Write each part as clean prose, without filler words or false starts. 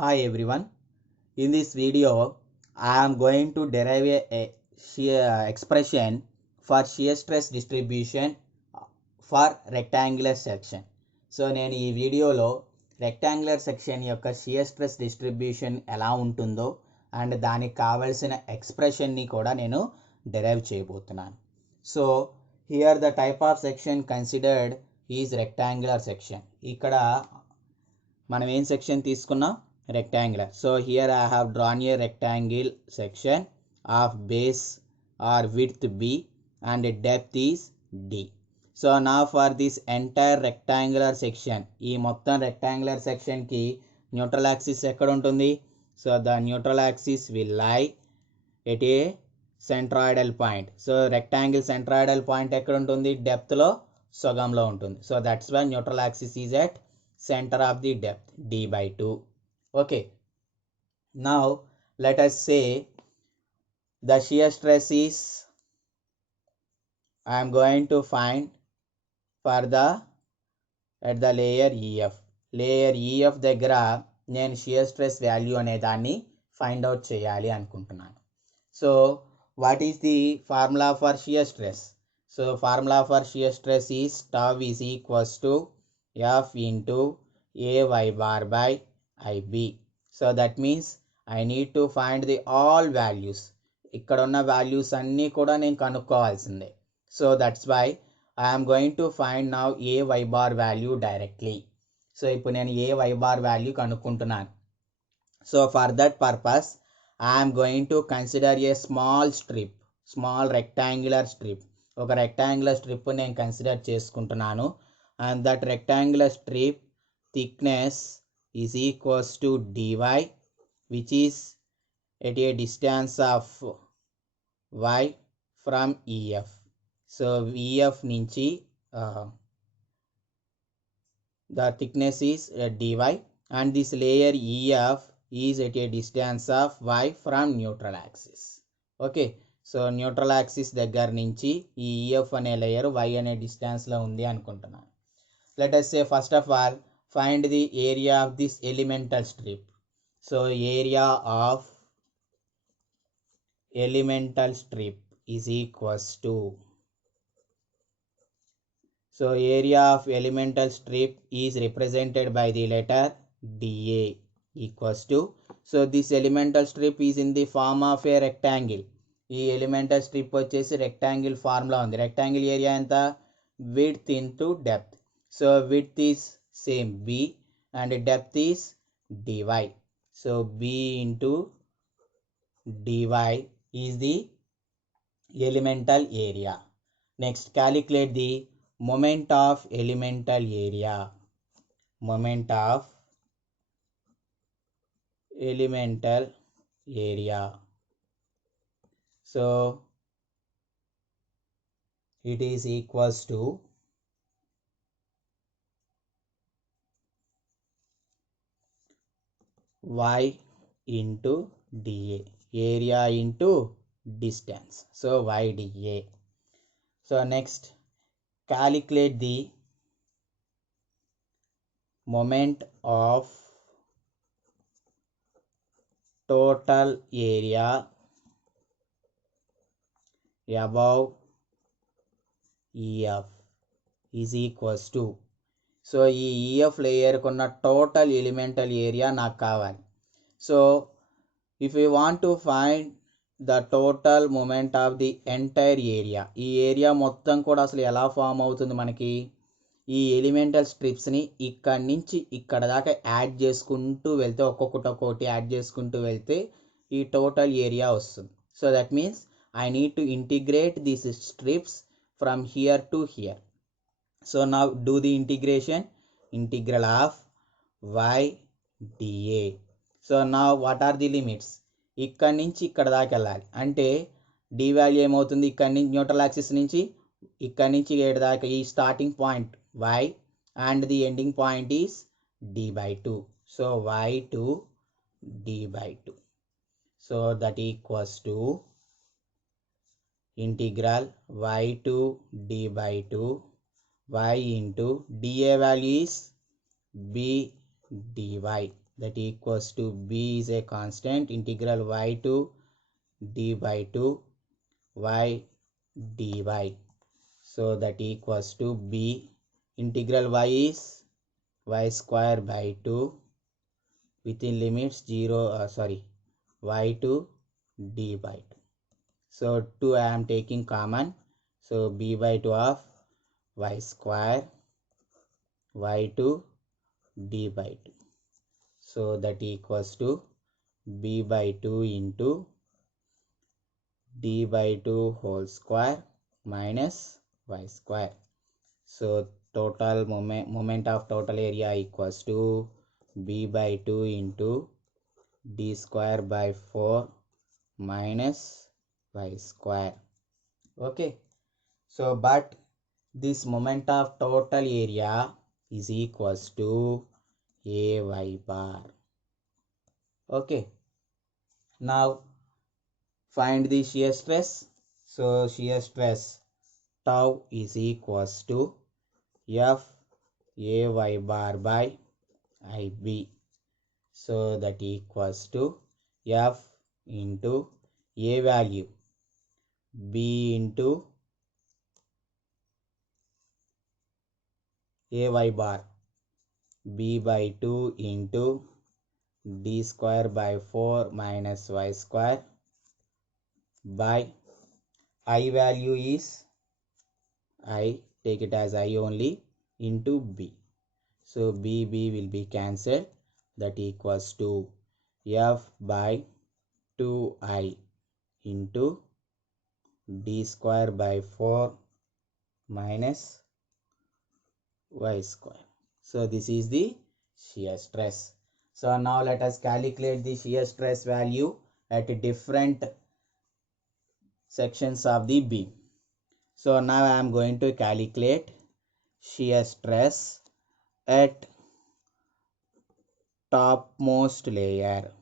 Hi everyone. In this video, I am going to derive a shear expression for shear stress distribution for rectangular section. So నేను ఈ వీడియోలో rectangular section యొక్క shear stress distribution ఎలా ఉంటుందో and దానికి కావాల్సిన ఎక్స్ప్రెషన్ని కూడా నేను డెరైవ్ చేయబోతున్నాను. So here the type of section considered is rectangular section. ఇక్కడ మనం ఏం సెక్షన్ తీసుకున్నాం? Rectangular. So here I have drawn a rectangle section of base or width B and depth is D. So now for this entire rectangular section, ఈ మొత్తం rectangular section కి neutral axis ఎక్కడ ఉంటుంది? So the neutral axis will lie at a centroidal point. So rectangle centroidal point ఎక్కడ ఉంటుంది? Depth లో సగంలో ఉంటుంది. So that's why neutral axis is at center of the depth D by 2. Okay, now let us say the shear stress is I am going to find for the at the layer EF. Layer EF దగ్గర నేను shear stress value అనే దాన్ని find out చేయాలి అనుకుంటున్నాను. So what is the formula for shear stress? So formula for shear stress is tau is equals to F into AY bar by IB. So that means I need to find the all values. ఇక్కడ ఉన్న values అన్నీ కూడా నేను కనుక్కోవాల్సిందే. So that's why I am going to find now AY bar value directly. So ఇప్పుడు నేను AY bar value కనుక్కుంటున్నాను. So for that purpose I am going to consider a small rectangular strip. ఒక rectangular strip నేను consider చేసుకుంటున్నాను. And that rectangular strip thickness is equals to dy, which is at a distance of y from EF. So EF నుంచి the thickness is dy and this layer EF is at a distance of y from neutral axis. Okay, so neutral axis దగ్గర నుంచి ఈ EF అనే layer y అనే distance లో ఉంది అనుకుంటున్నాను. Let us say first of all find the area of this elemental strip. So area of elemental strip is equals to, so area of elemental strip is represented by the letter dA equals to, so this elemental strip is in the form of a rectangle. ఈ elemental strip వచ్చేసి rectangle form లో ఉంది. rectangle area ఎంత? width into depth. So width is same B and depth is dy. So B into dy is the elemental area. Next calculate the moment of elemental area. Moment of elemental area. So it is equals to y into dA, area into distance. So y dA. So next calculate the moment of total area above EF is equals to, so ఈ EF లేయర్కి ఉన్న total elemental area నాకు కావాలి. So if you want to find the total moment of the entire area, ఈ area మొత్తం కూడా అసలు ఎలా ఫామ్ అవుతుంది మనకి? ఈ ఎలిమెంటల్ స్ట్రిప్స్ని ఇక్కడి నుంచి ఇక్కడ దాకా యాడ్ చేసుకుంటూ వెళ్తే ఒక్కొక్కటి యాడ్ చేసుకుంటూ వెళ్తే ఈ టోటల్ ఏరియా వస్తుంది. So that means I need to integrate these strips from here to hear. So now do the integration. Integral of y dA. So now what are the limits? ఇక్కడ నుంచి ఇక్కడ దాకా వెళ్ళాలి అంటే d వాల్యూ ఏమవుతుంది? ఇక్కడ నుంచి న్యూట్రల్ యాక్సిస్ నుంచి ఇక్కడ నుంచి ఇక్కడ దాకా ఈ starting point y and the ending point is d by 2. So y to d by 2. So that equals to integral y to d by 2 y into dA value is b dy. that equals to b is a constant, integral y to d by 2 y dy. So that equals to b, integral y is y square by 2 within limits 0 y to d by 2. So 2 I am taking common, so b by 2 of y square y to d by 2. So that equals to b by 2 into d by 2 whole square minus y square. So total moment of total area equals to b by 2 into d square by 4 minus y square. Okay, so but this moment of total area is equals to ay bar. Okay, now find the shear stress. So shear stress tau is equals to f ay bar by ib. So that equals to f into a value b into ay bar b by 2 into d square by 4 minus y square by I value is I, take it as I only, into b. So b will be cancelled, that equals to f by 2I into d square by 4 minus y square. So this is the shear stress. So now let us calculate the shear stress value at different sections of the beam. So now I am going to calculate shear stress at topmost layer.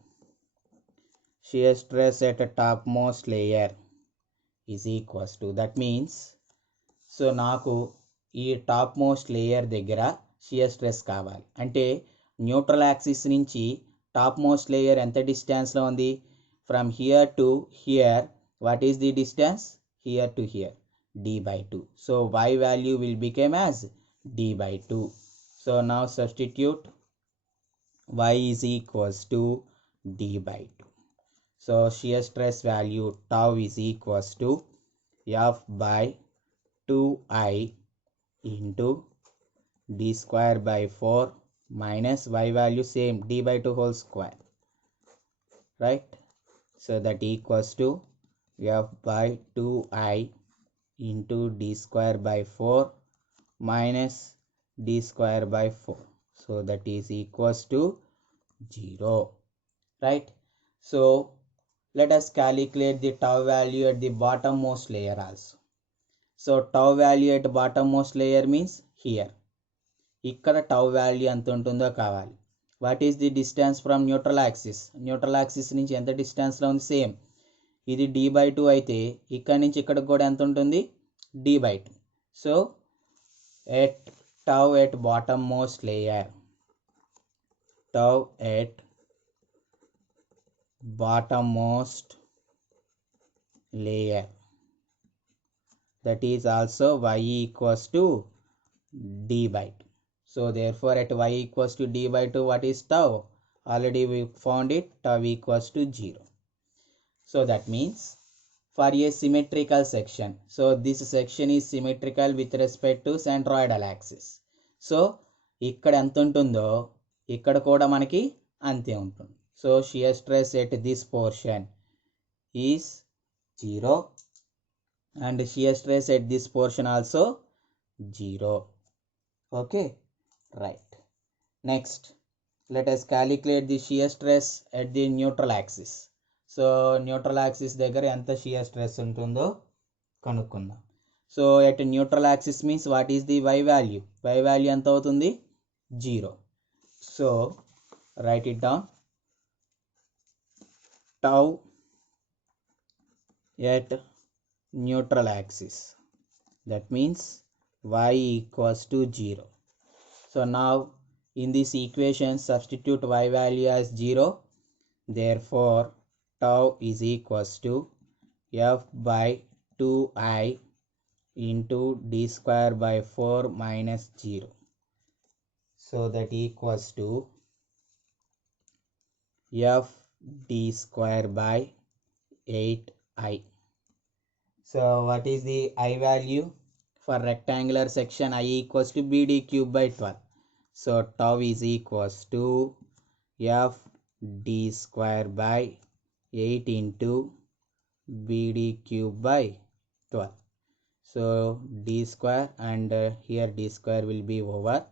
Shear stress at a topmost layer is equals to, that means, so నాకు ఈ top most layer దగ్గర shear stress కావాలి అంటే neutral axis నుంచి top most layer ఎంత డిస్టెన్స్లో ఉంది, from here to hear, what is the distance, here to hear, d by 2. So y value will become as d by 2. So now substitute y is equals to d by 2. So shear stress value tau is equals to f by 2I into d square by 4 minus y value same, d by 2 whole square, right? So that equals to f by 2I into d square by 4 minus d square by 4. So that is equals to 0, right? So let us calculate the tau value at the bottommost layer also. So tau value at bottommost layer means here. ఇక్కడ tau value ఎంత ఉంటుందో కావాలి. What is the distance from neutral axis, neutral axis నుంచి ఎంత డిస్టెన్స్లో ఉంది, same ఇది d by 2 అయితే ఇక్కడ నుంచి ఇక్కడికి కూడా ఎంత ఉంటుంది, d by 2. So at tau at bottommost layer, tau at bottommost layer, that is also y equals to d by 2. So therefore at y equals to d by 2, what is tau, already we found it, tau equals to 0. So that means for a symmetrical section, so this section is symmetrical with respect to centroidal axis. So ఇక్కడ ఎంత ఉంటుందో ఇక్కడ కూడా మనకి అంతే ఉంటుంది. So shear stress at this portion is 0 and shear stress at this portion also 0. Okay, right. Next let us calculate the shear stress at the neutral axis. So neutral axis దగ్గర ఎంత shear stress ఉంటుందో కనుక్కుందాం. So at neutral axis means what is the y value, y value ఎంత అవుతుంది, 0. So write it down, tau at neutral axis, that means y equals to 0. So now In this equation, substitute y value as 0. Therefore, tau is equals to f by 2I into d square by 4 minus 0. So that equals to f d square by 8I. So what is the I value? For rectangular section, I equals to bd cube by 12. So tau is equals to f d square by 8 into bd cube by 12. So d square and here d square will be over,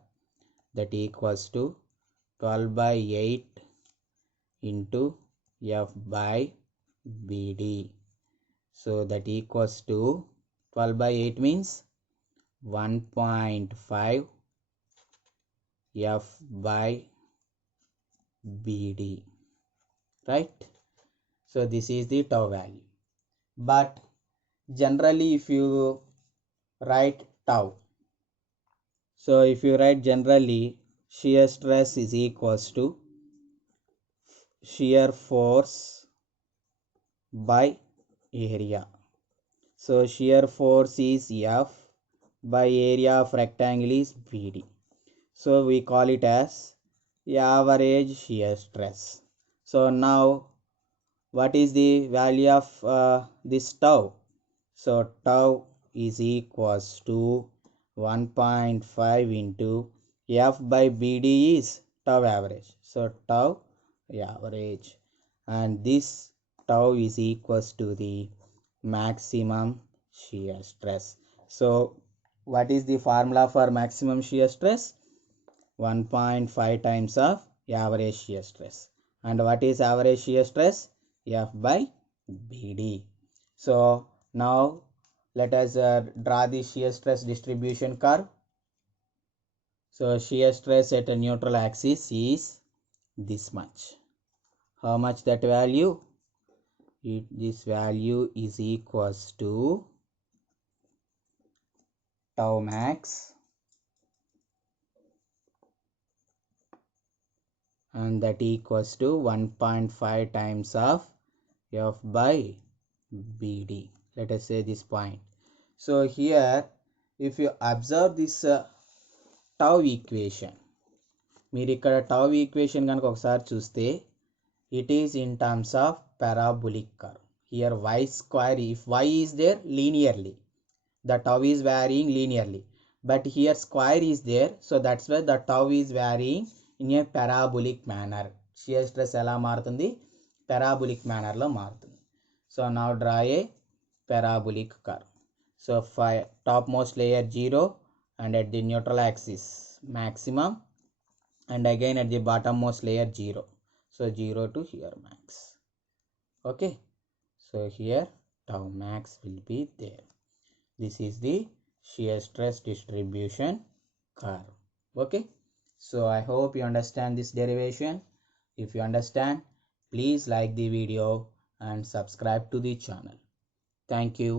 that equals to 12 by 8 into f by bd. So that equals to 12 by 8 means 1.5 f by bd, right? So this is the tau value. But generally if you write tau, so if you write generally, shear stress is equals to shear force by area. So shear force is F by area of rectangle is BD. So we call it as average shear stress. So now what is the value of this tau? So tau is equals to 1.5 into F by BD is tau average. So tau average, and this tau is equals to the maximum shear stress. So what is the formula for maximum shear stress? 1.5 times of average shear stress. And what is average shear stress? F by BD. So now let us draw the shear stress distribution curve. So shear stress at a neutral axis is this much. How much that value? This value is equals to tau max, and that equals to 1.5 times of f by bd. Let us say this point. So here if you observe this tau equation, మీరు ఇక్కడ tau equation కనుక ఒకసారి చూస్తే, it is in terms of parabolic curve. Here y square, if y is there linearly, the tau is varying linearly, but here square is there, so that's why the tau is varying in a parabolic manner. Shear stress ఎలా మారుతుంది? Parabolic manner లో మారుతుంది. So now draw a parabolic curve. So topmost layer 0 and at the neutral axis maximum, and again at the bottommost layer 0. So 0 to here max. Okay, so here tau max will be there. This is the shear stress distribution curve. Okay, so I hope you understand this derivation. If you understand, please like the video and subscribe to the channel. Thank you.